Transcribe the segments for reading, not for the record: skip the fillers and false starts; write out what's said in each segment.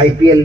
IPL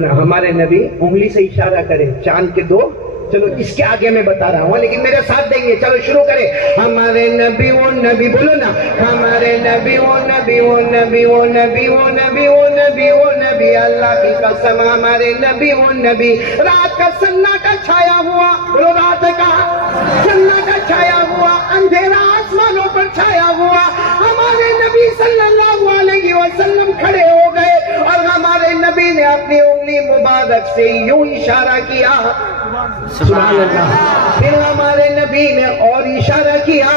نا ہمارے نبی انگلی سے اشارہ کرے چاند کے دو، چلو اس کے آگے میں بتا رہا ہوں لیکن میرے ساتھ دیں گے، چلو شروع کریں. ہمارے نبی وہ نبی، بولو نا، ہمارے نبی وہ نبی وہ نبی وہ نبی وہ نبی وہ نبی وہ نبی، اللہ کی قسم ہمارے نبی وہ نبی. رات کا سناٹا چھایا ہوا، بولو رات کا سناٹا چھایا ہوا، اندھیرا آسمانوں پر چھایا ہوا، ہمارے نبی صلی اللہ علیہ وسلم کھڑے ہو گئے اور ہمارے نبی نے اپنی انگلی مبارک سے یوں اشارہ کیا، سبحان اللہ. پھر ہمارے نبی نے اور اشارہ کیا،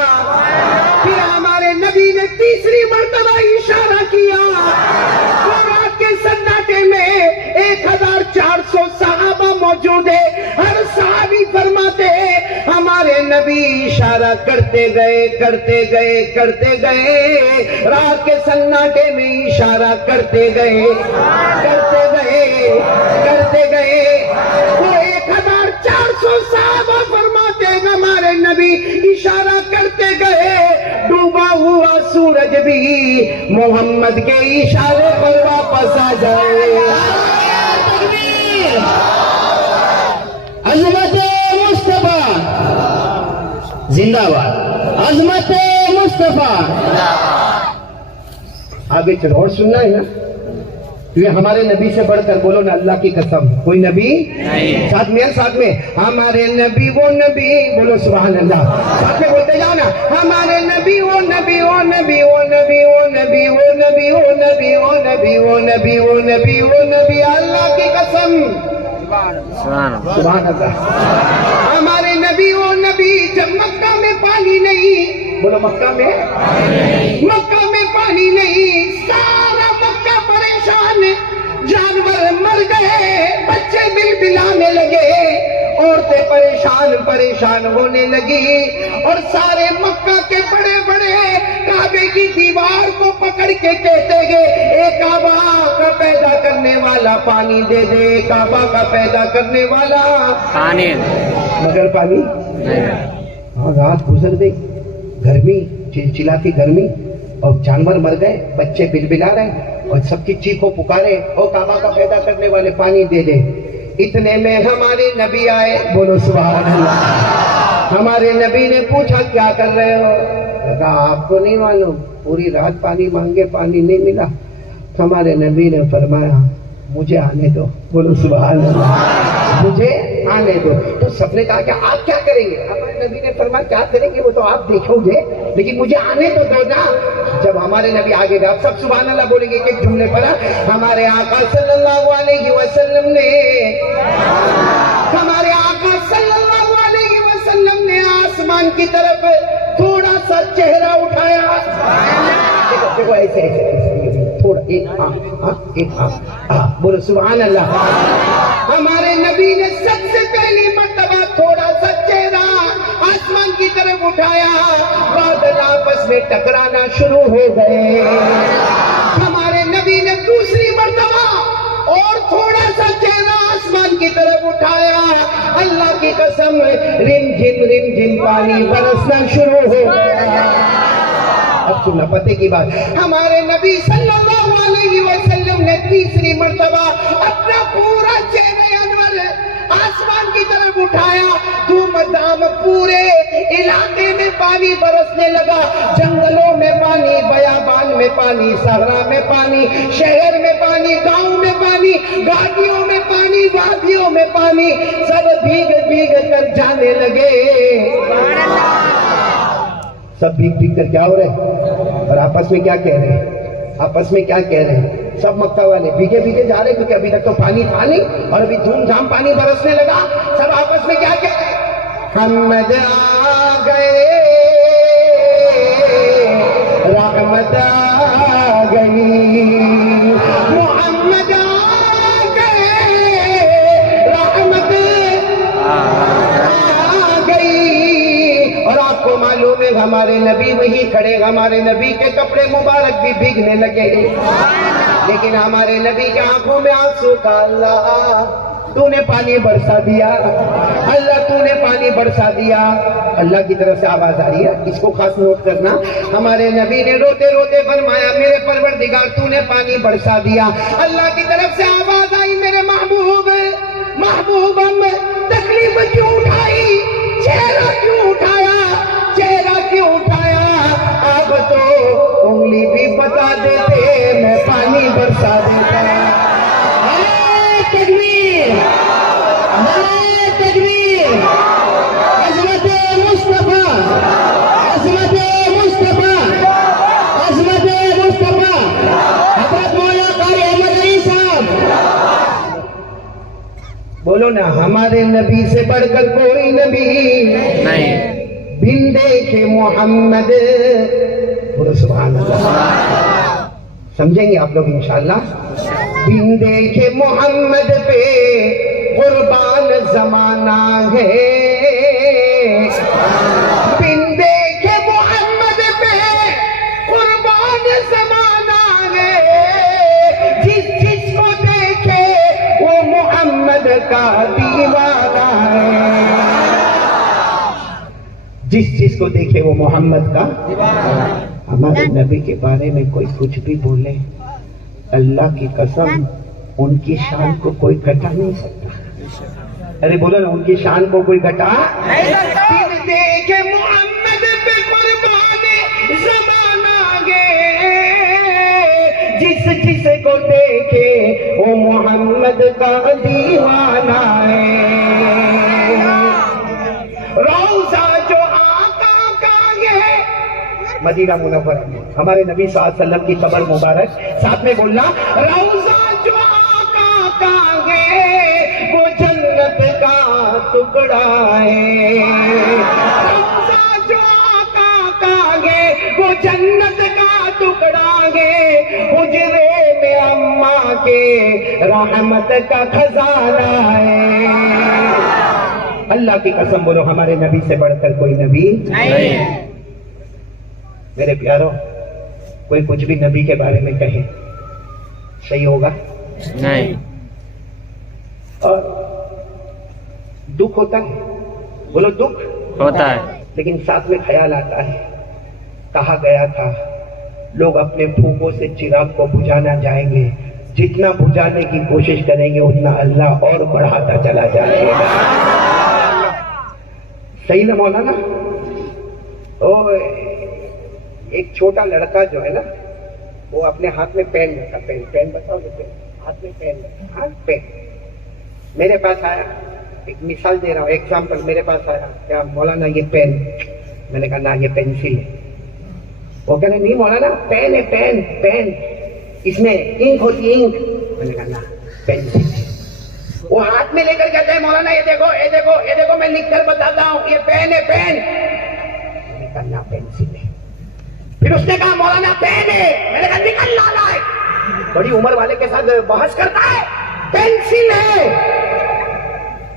پھر ہمارے نبی نے تیسری مرتبہ اشارہ کیا. رات کے سناٹے میں 1400 صحابہ موجود ہے، ہر صحابی فرماتے ہمارے نبی اشارہ کرتے گئے کرتے گئے کرتے گئے، رات کے سناٹے میں اشارہ کرتے گئے کرتے گئے کرتے گئے. وہ 1400 صحابہ فرماتے ہیں ہمارے نبی اشارہ کرتے گئے، ڈوبا ہوا سورج بھی محمد کے اشارے پر واپس آ جائے. عظمت مصطفیٰ زندہ باد، عظمت مصطفیٰ. آگے چلو اور سننا ہے نا، یہ ہمارے نبی سے بڑھ کر بولو نا اللہ کی قسم کوئی نبی نہیں. ساتھ میں ہمارے نبی وہ نبی، بولو سبحان اللہ، ساتھ میں بولتے جاؤ نا، ہمارے نبی وہ نبی وہ نبی وہ نبی وہ نبی وہ نبی وہ نبی وہ نبی وہ نبی وہ نبی وہ نبی، اللہ کی قسم سبحان اللہ. ہمارے نبی وہ نبی، جب مکہ میں پانی نہیں، بولو مکہ میں پانی نہیں، سارا مکہ پریشان، جانور مر گئے، بچے بلبلانے لگے، عورتیں پریشان ہونے لگی، اور سارے مکہ کے بڑے بڑے کعبے کی دیوار کو پکڑ کے کہتے گئے اے کعبہ کا پیدا کرنے والا پانی دے دے، کعبہ کا پیدا کرنے والا پانی، مگر پانی. ہاں رات گزر گئی، گرمی چلچلاتی گرمی، اور جانور مر گئے، بچے بلبلا رہے اور سب کی چیخوں پکارے او کعبہ کا پیدا کرنے والے پانی دے دے. اتنے میں ہمارے نبی آئے، بولو سبحان اللہ. ہمارے نبی نے پوچھا کیا کر رہے ہو؟ کہا آپ کو نہیں معلوم، پوری رات پانی مانگے پانی نہیں ملا. ہمارے نبی نے فرمایا مجھے آنے دو، بولو سبحان اللہ، مجھے آنے دو. تو سب نے کہا کہ آپ کیا کریں گے؟ ہمارے نبی نے فرمایا کیا کریں گے وہ تو آپ دیکھو گے، لیکن مجھے آنے تو دو نا. جب ہمارے نبی آگے گئے، سب سبحان اللہ بولیں گے ایک جملے پر. ہمارے آقا صلی اللہ علیہ وسلم نے آسمان کی طرف تھوڑا سا چہرہ اٹھایا، دیکھو ایسے ایسے تھوڑا، ایک بولو سبحان اللہ. ہمارے نبی نے سب سے پہلی مرتبہ تھوڑا سا چہرہ آسمان کی طرف اٹھایا، بادل آپس میں ٹکرانا شروع ہو گئے. ہمارے نبی نے دوسری مرتبہ اور تھوڑا سا چہرہ آسمان کی طرف اٹھایا، اللہ کی قسم رم جھم پانی برسنا شروع ہو گیا. اب سننا پتے کی بات، ہمارے نبی صلی اللہ علیہ وسلم نے تیسری مرتبہ اپنا پورا چہرہ انور آسمان کی طرف اٹھایا، دھوم دھام پورے علاقے میں پانی برسنے لگا، جنگلوں میں پانی، بیابان میں پانی، صحرا میں پانی، شہر میں پانی، گاؤں میں پانی، گاڑیوں میں پانی، وادیوں میں پانی، سب بھیگ کر جانے لگے. سب بھیگ کر کیا ہو رہے اور آپس میں کیا کہہ رہے ہیں؟ سب مکہ والے بھیگے جا رہے کیونکہ ابھی تک تو پانی تھا نہیں اور ابھی دھوم دھام پانی برسنے لگا. سب آپس میں کیا کہہ رہے ہیں؟ محمد آ گئے، رحمت آ گئی، محمد آ گئے، رحمت آ گئی. اور آپ کو معلوم ہے ہمارے نبی وہیں کھڑے، ہمارے نبی کے کپڑے مبارک بھی بھیگنے لگے. لیکن ہمارے نبی کی آنکھوں میں آنسو کا اللہ تو نے پانی برسا دیا، اللہ تو نے پانی برسا دیا۔ اللہ کی طرف سے آواز آ رہی ہے، اس کو خاص نوٹ کرنا۔ ہمارے نبی نے روتے روتے فرمایا میرے پروردگار تو نے پانی برسا دیا۔ اللہ کی طرف سے آواز آئی میرے محبوب محبوبم تکلیف کیوں اٹھائی، چہرہ کیوں اٹھایا، چہرہ کیوں اٹھایا، اب تو انگلی بھی بتا دیتے میں پانی برسا دیتا۔ تکبیر، نعرہ تکبیر، عظمت مصطفیٰ، عظمت مصطفیٰ، عظمت مصطفیٰ، حضرت مولانا قاری احمد علی صاحب۔ بولو نا ہمارے نبی سے بڑھ کر کوئی نبی نہیں، بن دیکھے محمد، بولو سبحان اللہ۔ سمجھیں گے آپ لوگ انشاءاللہ۔ بن دیکھے محمد پہ قربان زمانہ ہے، بن دیکھے محمد پہ قربان زمانہ ہے، جس جس کو دیکھے وہ محمد کا دیوانہ ہے، جس جس کو دیکھے وہ محمد کا دیوانہ۔ ہمارے نبی کے بارے میں کوئی کچھ بھی بولے، اللہ کی قسم ان کی شان کو کوئی گھٹا نہیں سکتا۔ ارے بولو نا ان کی شان کو کوئی گھٹا نہیں سکتا۔ دیکھے محمد پہ قربان زمانہ گے، جس جس کو دیکھے وہ محمد کا دیوانہ ہے۔ روزہ جو آقا کا ہے مدینہ منورہ میں، ہمارے نبی صلی اللہ علیہ وسلم کی قبر مبارک، ساتھ میں بولنا روزہ جو آقا کا ہے وہ جنت کا ٹکڑا ہے، روزہ جو آقا کا ہے وہ جنت کا ٹکڑا ہے، حجرے میں اماں کے رحمت کا خزانہ ہے۔ اللہ کی قسم بولو ہمارے نبی سے بڑھ کر کوئی نبی نہیں۔ میرے پیارو کوئی کچھ بھی نبی کے بارے میں کہے صحیح ہوگا نہیں، اور دکھ ہوتا ہے، بولو دکھ ہوتا ہے، لیکن ساتھ میں خیال آتا ہے کہا گیا تھا لوگ اپنے پھوکوں سے چراغ کو بجھانا جائیں گے، جتنا بجھانے کی کوشش کریں گے اتنا اللہ اور بڑھاتا چلا جائے گا۔ صحیح نا مولانا؟ ایک چھوٹا لڑکا جو ہے نا وہ اپنے ہاتھ میں پین رکھا، پین بتاؤ جو پین ہاتھ میں پین رکھا، ہاں پین میرے پاس آیا، ایک مثال دے رہا ہوں ایگزامپل، میرے پاس آیا کیا مولانا یہ پین، میں نے کہا نا یہ پینسل ہے، وہ کہنے نہیں مولانا پین ہے، پین پین اس میں انک ہوتی ہے انک، میں نے کہا نا پینسل ہے، وہ ہاتھ میں لے کر کہتے ہیں مولانا یہ دیکھو یہ دیکھو یہ دیکھو میں لکھ کر بتاتا ہوں یہ پین ہے پین، میں نے کہا نا پینسل ہے، پھر اس نے کہا مولانا پین ہے، میں نے کہا نکل لالا ہے، بڑی عمر والے کے ساتھ بحث کرتا ہے، پینسل ہے،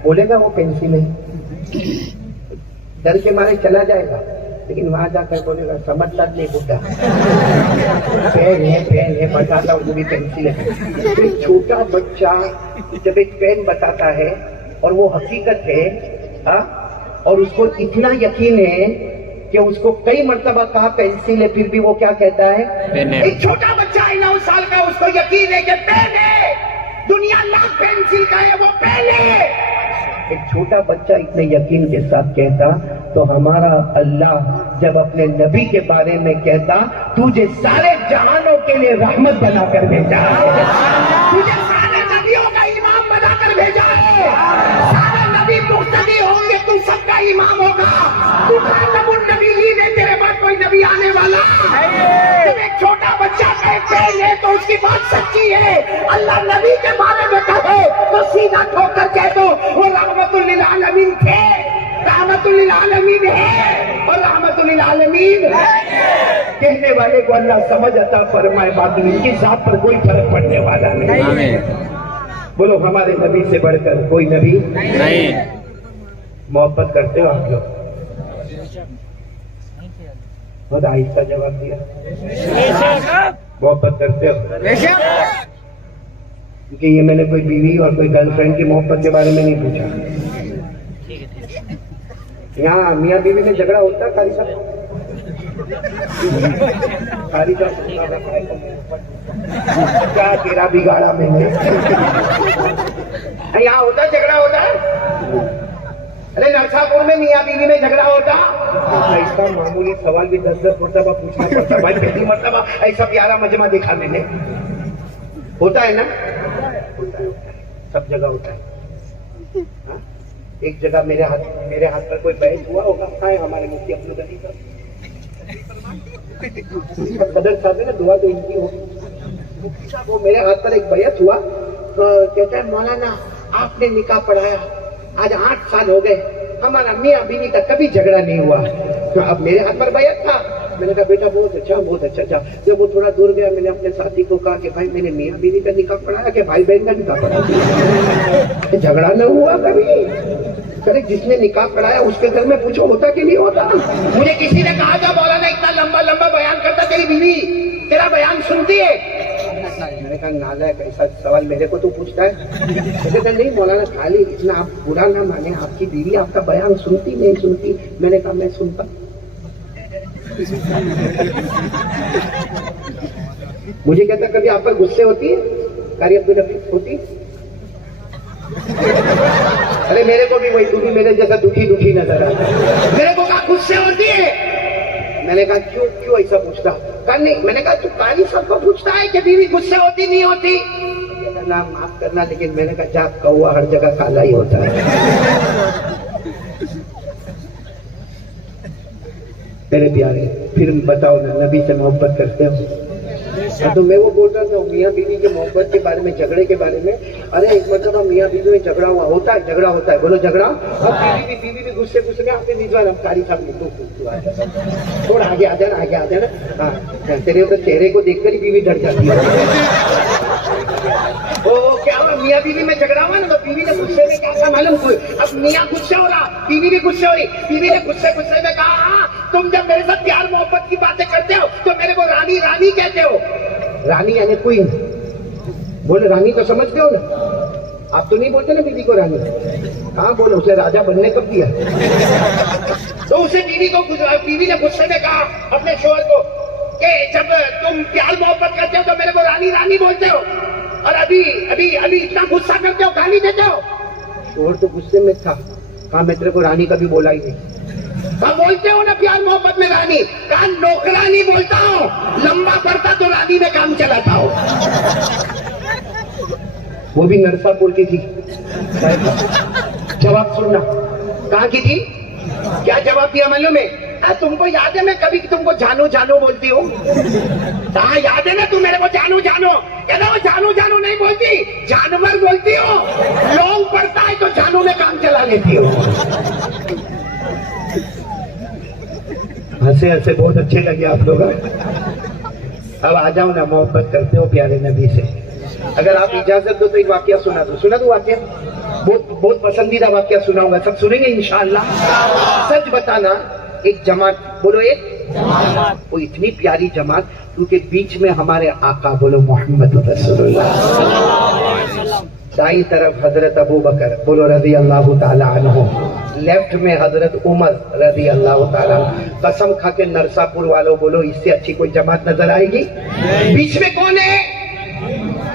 بولے گا وہ پینسل ہے، ڈر کے مارے چلا جائے گا، لیکن وہاں جا کر بولے گا سمجھتا نہیں بڈھا، پین ہے بتاتا ہوں بھی پینسل ہے۔ پھر چھوٹا بچہ جب ایک پین بتاتا ہے اور وہ حقیقت ہے اور اس کو اتنا یقین ہے کہ اس کو کئی مرتبہ کہا پینسل ہے پھر بھی وہ کیا کہتا ہے، ایک چھوٹا بچہ ہے 9 سال کا، اس کو یقین ہے کہ پین ہے، دنیا لاکھ پینسل کا ہے وہ پین ہے، ایک چھوٹا بچہ اتنے یقین کے ساتھ کہتا، تو ہمارا اللہ جب اپنے نبی کے بارے میں کہتا تجھے سارے جہانوں کے لیے رحمت بنا کر بھیجا ہے، تجھے سارے نبیوں کا امام بنا کر بھیجا ہے، سارے نبی مقتدی ہوں گے تو سب کا امام ہوگا، تو خاتم النبیین ہے، تیرے بعد کوئی نبی آنے والا، جب ایک چھوٹا بچہ کہتے ہیں تو اس کی بات سچی ہے، اللہ نبی کے بارے میں کہے تو سیدھا ٹھوک کر کہہ دو وہ رحمت للعالمین تھے، رحمت للعالمین ہے اور رحمت للعالمین کہنے والے کو اللہ سمجھ عطا فرمائے، باقی ان کی ذات پر کوئی فرق پڑنے والا نہیں۔ بولو ہمارے نبی سے بڑھ کر کوئی نبی نہیں۔ محبت کرتے ہو آپ لوگ؟ بہت آہستہ جواب دیا۔ محبت کرتے ہو؟ کیونکہ یہ میں نے کوئی بیوی اور کوئی گرل فرینڈ کی محبت کے بارے میں نہیں پوچھا. یہاں میاں بیوی میں جھگڑا ہوتا ہے قاری صاحب؟ قاری صاحب کیا تیرا بگاڑا میں نے؟ یہاں ہوتا ہے جھگڑا ہوتا ہے؟ ارے نرساپور میں میاں بیوی میں جھگڑا ہوتا؟ ایسا معمولی سوال بھی 10 مرتبہ پوچھنا پڑتا ہے بھائی. پہلی مرتبہ ایسا پیارا مجمع دیکھا میں نے. ہوتا ہے نا؟ سب جگہ ہوتا ہے. ایک جگہ میرے ہاتھ پر کوئی بحث ہوا ہوگا. کہاں ہے ہمارے مفتی عبد الغنی صاحب؟ قدر صاحب ہے نا, دعا تو ان کی ہوگی. مفتی صاحب وہ میرے ہاتھ پر ایک بیعت ہوا تو کہتا ہے مولانا آپ نے نکاح پڑھایا, آج 8 سال ہو گئے, ہمارا میاں بیوی کا کبھی جھگڑا نہیں ہوا. تو اب میرے ہاتھ پر بیعت تھا. میں نے کہا بیٹا بہت اچھا بہت اچھا. جب وہ تھوڑا دور گیا میں نے اپنے ساتھی کو کہا کہ بھائی میں نے میاں بیوی کا نکاح پڑھایا کہ بھائی بہن کا نکاح پڑھایا؟ جھگڑا نہ ہوا کبھی؟ ارے جس نے نکاح پڑھایا اس کے گھر میں پوچھو ہوتا کہ نہیں ہوتا. مجھے کسی نے کہا تھا مولانا اتنا لمبا لمبا بیان کرتا تیری بیوی تیرا بیان سنتی ہے؟ میں نے کہا نالائق ایسا سوال میرے کو تو پوچھتا ہے. کہتے نہیں مولانا خالی اتنا آپ برا نہ مانے, آپ کی بیوی آپ کا بیان سنتی نہیں سنتی؟ میں نے کہا میں سنتا. مجھے کہتا کبھی آپ پر غصے ہوتی ہے؟ قاری عبد الحفیظ ہوتی؟ ارے میرے کو بھی وہی, تو بھی میرے جیسا دکھی نظر آتا. میرے کو کہا غصے ہوتی ہے؟ میں نے کہا کیوں ایسا پوچھتا؟ کہا نہیں. میں نے کہا تو قاری صاحب کو پوچھتا ہے کہ بیوی غصے ہوتی نہیں ہوتی؟ اللہ معاف کرنا, لیکن میں نے کہا جا کوا ہر جگہ کالا ہی ہوتا ہے. میرے پیارے پھر بتاؤ نا, نبی سے محبت کرتے ہو؟ تو میں وہ بول رہا تھا میاں بیوی کے محبت کے بارے میں, جھگڑے کے بارے میں. ارے ایک مرتبہ میاں بیوی میں جھگڑا ہوا. ہوتا ہے جھگڑا ہوتا ہے, بولو جھگڑا. اب بیوی بھی غصے میں آپ نے نیچوان ہم قاری صاحب نے تھوڑا آگے آ جانا ہاں, تیرے تو چہرے کو دیکھ کر ہی بیوی ڈر جاتی ہے. کیا ہوا میاں بیوی میں جھگڑا ہوا نا, تو بیوی نے غصے میں کیا تھا معلوم؟ اب میاں غصے ہو رہا, بیوی بھی غصے ہو رہی. بیوی نے غصے میں کہا تم جب میرے ساتھ پیار محبت کی باتیں کرتے ہو تو میرے کو رانی رانی کہتے ہو. رانی یعنی کوئی بولے رانی تو سمجھتے ہو نا آپ, تو نہیں بولتے نا بیوی کو رانی. کہاں بولے, اسے راجا بننے کب دیا؟ تو اسے بیوی نے غصے میں کہا اپنے شوہر کو کہ جب تم پیار محبت کرتے ہو تو میرے کو رانی رانی بولتے ہو, اور ابھی اتنا غصہ کرتے ہو, گالی دیتے ہو. شوہر تو غصے میں تھا. کہا میں تیرے کو رانی کبھی بولا ہی نہیں. کہا بولتے ہو نا پیار محبت میں رانی؟ کہا نوکرانی بولتا ہوں, لمبا پڑتا تو رانی میں کام چلاتا ہوں. وہ بھی نرساپور کی تھی. جواب سننا, کہاں کی تھی؟ کیا جواب دیا معلوم ہے؟ تم کو یاد ہے میں کبھی تم کو جانو جانو بولتی ہوں؟ کہاں یاد ہے نا تم میرے کو جانو جانو؟ کہنا وہ جانو جانو نہیں بولتی, جانور بولتی ہو. لونگ پڑتا ہے تو جانو میں کام چلا لیتی ہو. ہنسے بہت اچھے لگے آپ لوگ. اب آ جاؤ نا, محبت کرتے ہو پیارے نبی سے. اگر آپ اجازت دو تو ایک واقعہ سنا دو واقعہ. بہت پسندیدہ واقعہ سناؤں گا, سب سنیں گے انشاءاللہ. سچ بتانا, ایک جماعت, بولو ایک جماعت, وہ اتنی پیاری جماعت کیونکہ بیچ میں ہمارے آقا, بولو محمد رسول اللہ. دائیں طرف حضرت ابو بکر, بولو رضی اللہ تعالی عنہ. لیفٹ میں حضرت عمر رضی اللہ تعالیٰ. قسم کھا کے نرساپور والوں بولو اس سے اچھی کوئی جماعت نظر آئے گی؟ بیچ میں کون ہے؟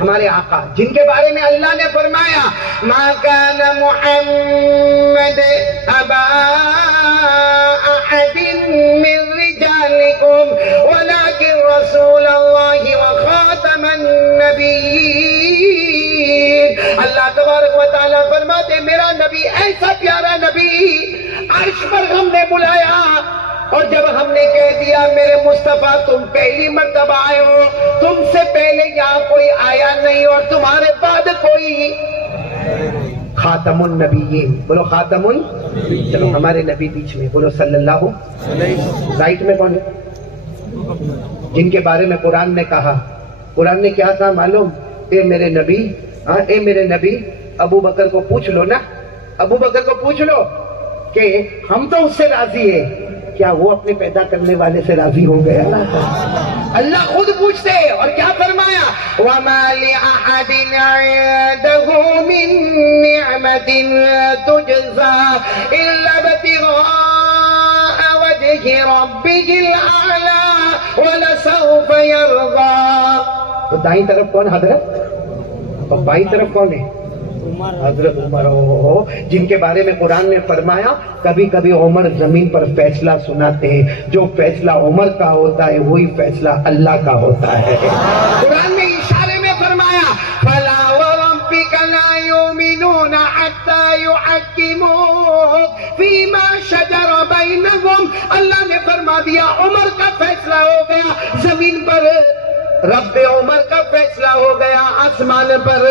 ہمارے آقا, جن کے بارے میں اللہ نے فرمایا ما کان محمد ابا احد من رجالکم ولکن رسول اللہ وخاتم النبیین. اللہ تبارک و تعالیٰ فرماتے میرا نبی ایسا پیارا نبی عرش پر ہم نے بلایا, اور جب ہم نے کہہ دیا میرے مصطفیٰ تم پہلی مرتبہ آئے ہو, تم سے پہلے یہاں کوئی آیا نہیں اور تمہارے بعد کوئی. خاتم النبیین, بولو خاتم چلو ہمارے نبی بیچ میں, بولو صلی اللہ. رائٹ میں کون ہے؟ جن کے بارے میں قرآن نے کہا, قرآن نے کیا کہا معلوم؟ اے میرے نبی, اے میرے نبی, ابو بکر کو پوچھ لو نا, ابو بکر کو پوچھ لو کہ ہم تو اس سے راضی ہیں, کیا وہ اپنے پیدا کرنے والے سے راضی ہو گیا؟ اللہ خود پوچھتے اور کیا فرمایا وَمَا لِأَحَدٍ عِندَهُ مِن نِعْمَةٍ تُجْزَى إِلَّا ابْتِغَاءَ وَجْهِ رَبِّهِ الْأَعْلَى وَلَسَوْفَ يَرْضَى. تو دائیں طرف کون حضرت اور بائیں طرف کون ہے؟ حضرت عمر، جن کے بارے میں قرآن نے فرمایا کبھی کبھی عمر زمین پر فیصلہ سناتے ہیں، جو فیصلہ عمر کا ہوتا ہے وہی فیصلہ اللہ کا ہوتا ہے. قرآن نے اشارے میں فرمایا فَلَا وَرَبِّكَ لَا يُؤْمِنُونَ حَتَّى يُحَكِّمُوكَ فِيمَا شَجَرَ بَيْنَهُمْ. اللہ نے فرما دیا عمر کا فیصلہ ہو گیا زمین پر، رب عمر کا فیصلہ ہو گیا آسمان پر.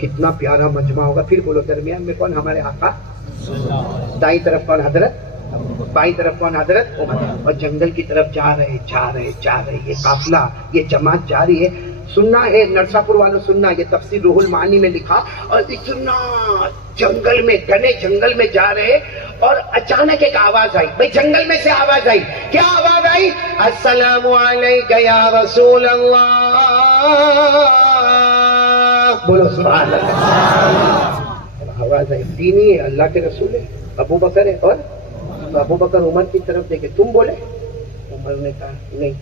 کتنا پیارا مجمع ہوگا. پھر بولو درمیان میں کون؟ ہمارے آقا. دائیں طرف کون؟ حضرت. بائیں طرف کون؟ حضرت عمر. اور جنگل کی طرف جا رہے یہ قافلہ، یہ جماعت جاری ہے. سننا ہے نرسا پور والوں، سننا، یہ تفسیر روح المعانی میں لکھا. اور اتنا جنگل میں، گھنے جنگل میں جا رہے اور اچانک ایک آواز آئی. بھئی جنگل میں سے آواز آئی. کیا آواز آئی؟ السلام علیکہ یا رسول اللہ. بولو سبحان اللہ. آواز آئی، دینی ہے، اللہ کے رسول ہے، ابو بکر ہے. اور ابو بکر عمر کی طرف دیکھے، تم بولے؟ عمر نے کہا نہیں.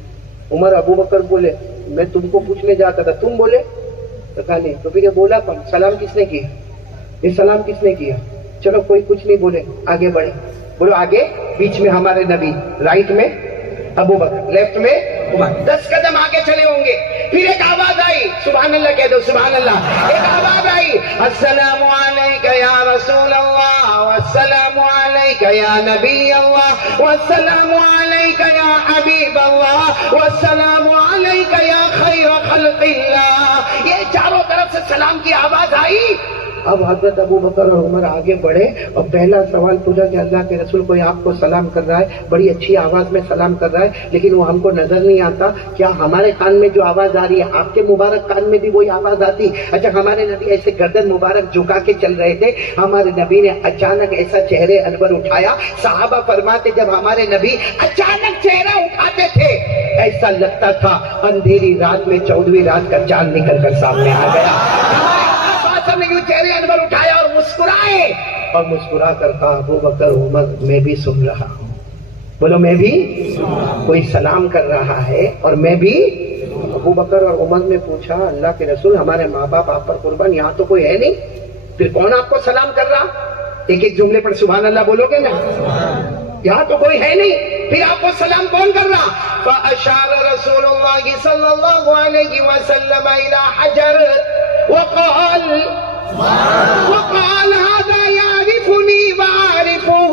عمر ابو بکر بولے میں تم کو پوچھنے جاتا تھا، تم بولے؟ تو کہا نہیں. تو پھر یہ بولا کون؟ سلام کس نے کیا؟ یہ سلام کس نے کیا؟ چلو کوئی کچھ نہیں بولے، آگے بڑھے. بولو آگے. بیچ میں ہمارے نبی، رائٹ میں ابو بکر، لیفٹ میں عمر. 10 قدم آگے چلے ہوں گے. پھر ایک آواز آئی، سبحان اللہ کہہ دو، سبحان اللہ. ایک آواز آئی السلام علیکہ یا رسول اللہ والسلام علیکہ یا نبی اللہ والسلام علیکہ یا حبیب اللہ والسلام علیکہ یا خیر خلق اللہ. یہ چاروں طرف سے سلام کی آواز آئی. اب حضرت ابو بکر اور عمر آگے بڑھے اور پہلا سوال پوچھا کہ اللہ کے رسول کوئی آپ کو سلام کر رہا ہے، بڑی اچھی آواز میں سلام کر رہا ہے، لیکن وہ ہم کو نظر نہیں آتا، کیا ہمارے کان میں جو آواز آ رہی ہے آپ کے مبارک کان میں بھی وہی آواز آتی؟ اچھا ہمارے نبی ایسے گردن مبارک جھکا کے چل رہے تھے، ہمارے نبی نے اچانک ایسا چہرے انور اٹھایا. صحابہ فرماتے جب ہمارے نبی اچانک چہرہ اٹھاتے تھے ایسا لگتا تھا اندھیری رات میں 14ویں رات کا چاند نکل کر سامنے آ گیا. نے یوں چہرے انور اٹھایا اور مسکرائے، اور مسکرا کر کہا ابو بکر عمر میں بھی سن رہا ہوں. بولو میں بھی. کوئی سلام کر رہا ہے اور میں بھی. ابو بکر اور عمر نے پوچھا اللہ کے رسول ہمارے ماں باپ آپ پر قربان، یہاں تو کوئی ہے نہیں، پھر کون آپ کو سلام کر رہا؟ ایک ایک جملے پر سبحان اللہ بولو گے نا. یہاں تو کوئی ہے نہیں، پھر آپ کو سلام کون کر رہا؟ فأشار رسول اللہ صلی اللہ علیہ وسلم إلى حجر وقال هذا يعرفني وأعرفه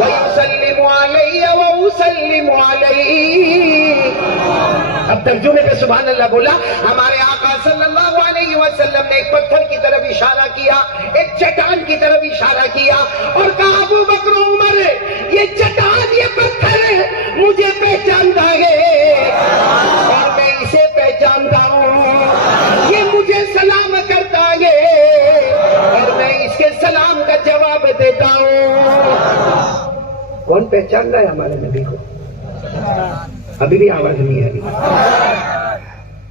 ويسلم علي وأسلم عليه. اب ترجمے پہ سبحان اللہ بولا. ہمارے آقا صلی اللہ علیہ وسلم نے ایک پتھر کی طرف اشارہ کیا، ایک چٹان کی طرف اشارہ کیا اور کہا ابو بکر عمر یہ چٹان، یہ پتھر مجھے پہچانتا ہے اور میں اسے پہچانتا ہوں. یہ مجھے سلام کرتا ہے اور میں اس کے سلام کا جواب دیتا ہوں. کون پہچان رہا ہے ہمارے نبی کو؟ ابھی بھی آواز نہیں آ رہی.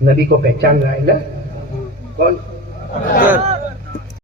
نبی کو پہچان رہا ہے نا؟ کون؟